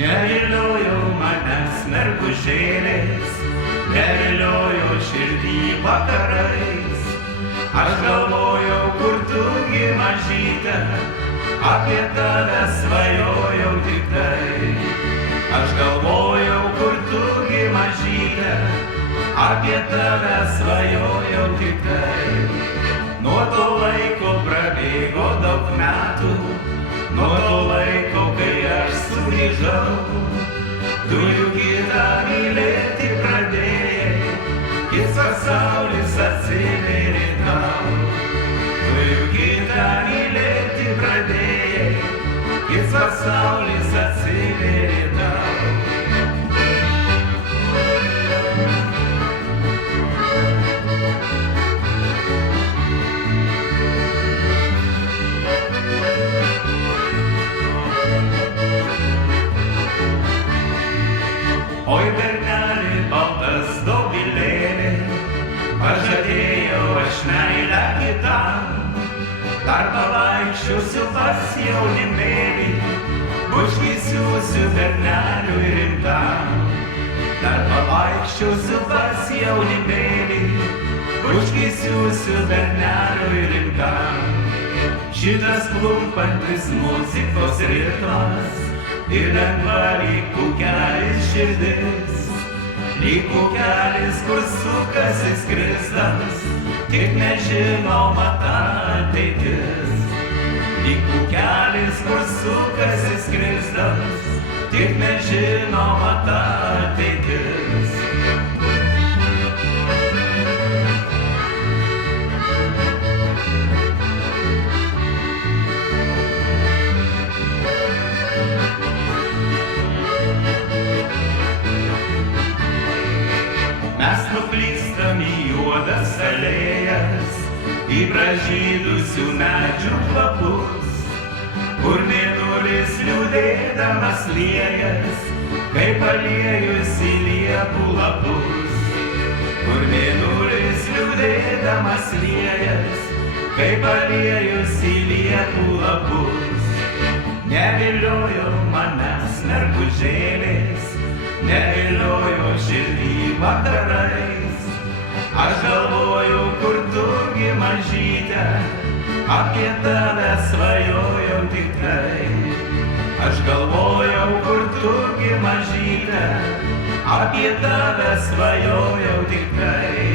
Neviliojo manęs mergužėlės, neviliojo širdį vakarais. Aš galvojau, kur tu gi mažytė, apie tave svajojau tik tai. Aš galvojau, kur tu gi mažytė, apie tave svajojau tik tai. Nuo to laiko prabėgo daug metų, nuo to laiko, kai aš sugrįžau. Tu juk kitą mylėti pradėjai, kits pasaulis atsivėrė tau. Tu juk kitą mylėti pradėjai, kits pasaulis atsivėrė tau. Oi, berneli, baltas dobilėlė, pažadėjau aš meilę kitam. Dar pavaikščiosiu pas jaunimėlį, bučkį siūsiu berneliui rimtam. Dar pavaikščiosiu pas jaunimėlį, bučkį siūsiu berneliui rimtam. Šitas plumpantis muzikos ritmas ir lengva lyg pūkelis širdis, lyg pūkelis, kur sukasi skristas, tik nežinoma ta ateitis. Lyg pūkelis, kur sukasi skristas, tik nežinoma ta ateitis. Mes nuklystam į juodas alėjas, į pražydusių medžių kvapus, kur mėnulis liūdėdamas liejas, kaip aliejus į liepų lapus. Kur mėnulis liūdėdamas liejas, kaip aliejus į liepų lapus. Neviliojo manęs mergužėlės, neviliojo širdį vakarais. Aš galvojau, kur tu gi mažytė, apie tave svajojau tik tai. Aš galvojau, kur tu gi mažytė, apie tave svajojau tik tai.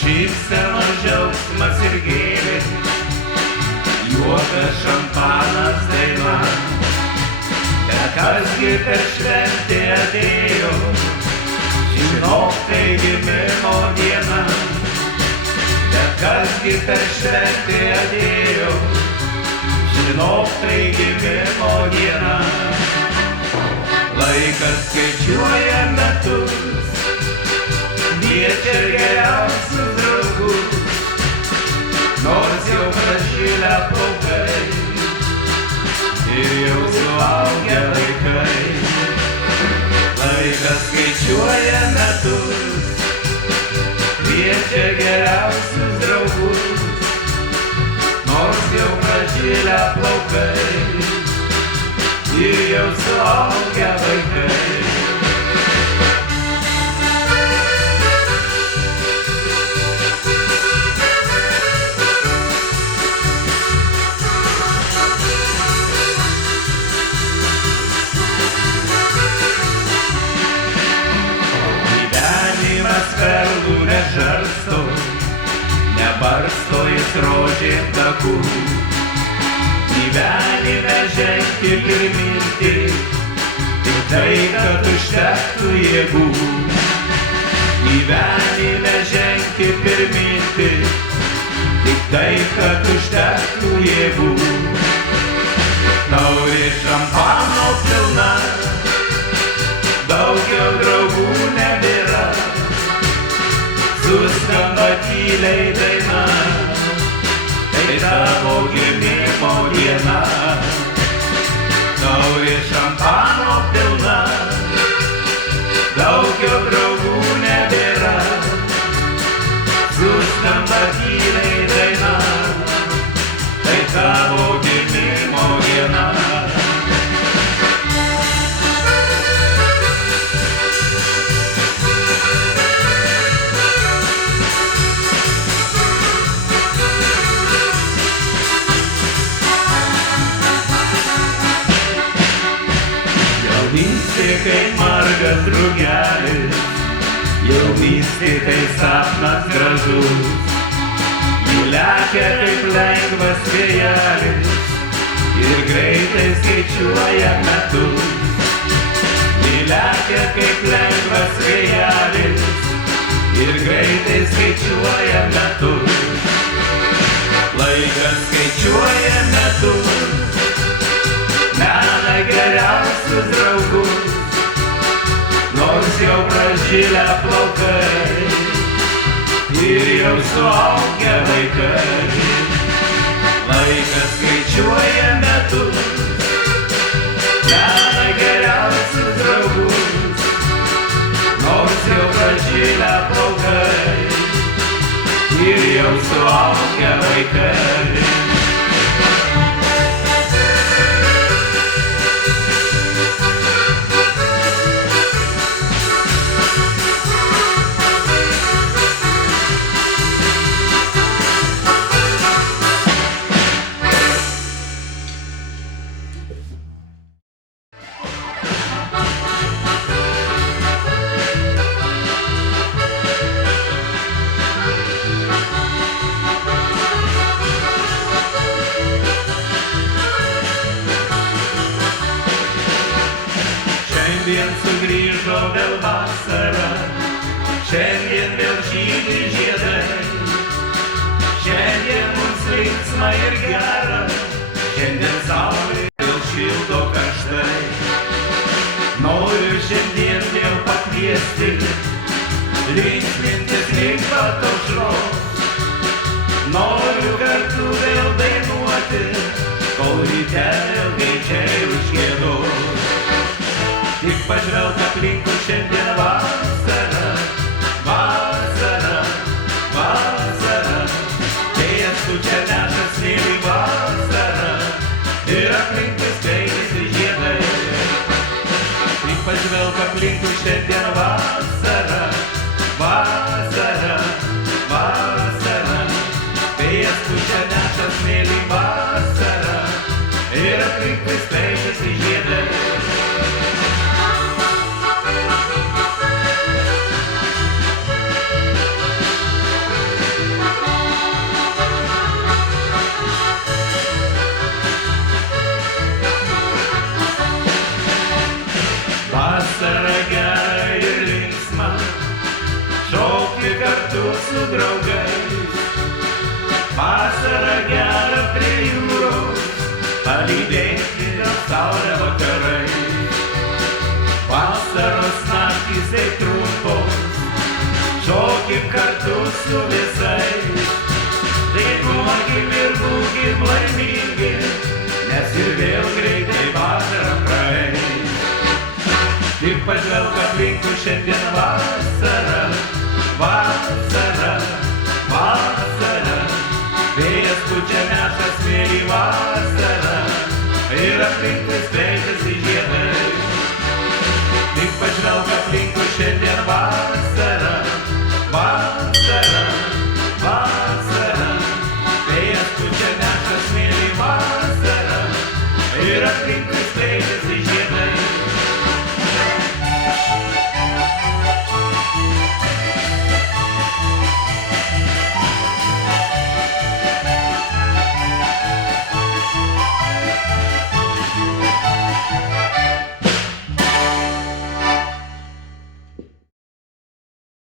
Šypsenos džiaugsmas ir gėlės, juokas šampanas daina. Bet kasgi per šventę atėjo, žinok, tai gimimo diena. Bet kasgi per šventę atėjo, žinok, tai gimimo diena. Laikas skaičiuoja metus, kviečia geriausius draugus, nors jau pražilę plaukai ir jau suaugę vaikai. Laikas skaičiuoja metus, kviečia geriausius draugus, nors jau pražilę plaukai ir jau suaugę vaikai. Perlų nežarsto, nebarsto jis rožėm takų. Gyvenime žengti pirminti, tik tai, kad užtektų jėgų. Gyvenime žengti pirminti, tik tai, kad užtektų jėgų. tyliai daina, tai tavo gimimo diena. Taurė šampano pilna, daug jo draugų nebėra, suskamba tyliai daina, tai tavo gimimo diena. Jaunystė kaip margas drugelis, jaunystė tai sapnas gražus, ji lekia kaip lengvas vėjelis ir greitai skaičiuoja metus. Ji lekia kaip lengvas vėjelis ir greitai skaičiuoja metus. Laikas skaičiuoja metus, mena geriausius draugus, nors jau pražilę plaukai ir jau suaugę vaikai. Laikas skaičiuoja metus, mena geriausius draugus, nors jau pražilę plaukai ir jau suaugę vaikai. Šiandien sugrįžo vėl vasara, šiandien vėl žydi žiedai. Šiandien mums linksma ir gera, šiandien saulė vėl šildo karštai. Noriu šiandien vėl pakviesti, linksmintis link pat aušros. Noriu kartu vėl dainuoti, kol ryte vėl gaidžiai užgiedos. Tik pažvelk aplinkui, šiandien vasara, vasara, vasara. Vėjas pučia neša smėlį vasara ir aplinkui skleidžiasi žiedai. Tik pažvelk aplinkui, šiandien vasara, vasara, vasara. Vėjas pučia neša smėlį vasara ir aplinkui skleidžiasi žiedai. Vasara gera ir linksma, šokti kartu su draugais. Vasara gera prie jūros, palydėti saulę vakarais. Vasaros naktys tai trumpos, šokim kartu su visais. Dainuokim ir būkim laimingi, nes ir vėl greitai vasara praeis. Tik pažvelk aplinkui, šiandien vasara, vasara, vasara. Vėjas pučia neša smėlį vasara ir aplinkui skleidžiasi žiedai. Tik pažvelk aplinkui, šiandien vasara, vasara, vasara. Vėjas pučia neša smėlį vasara ir aplinkui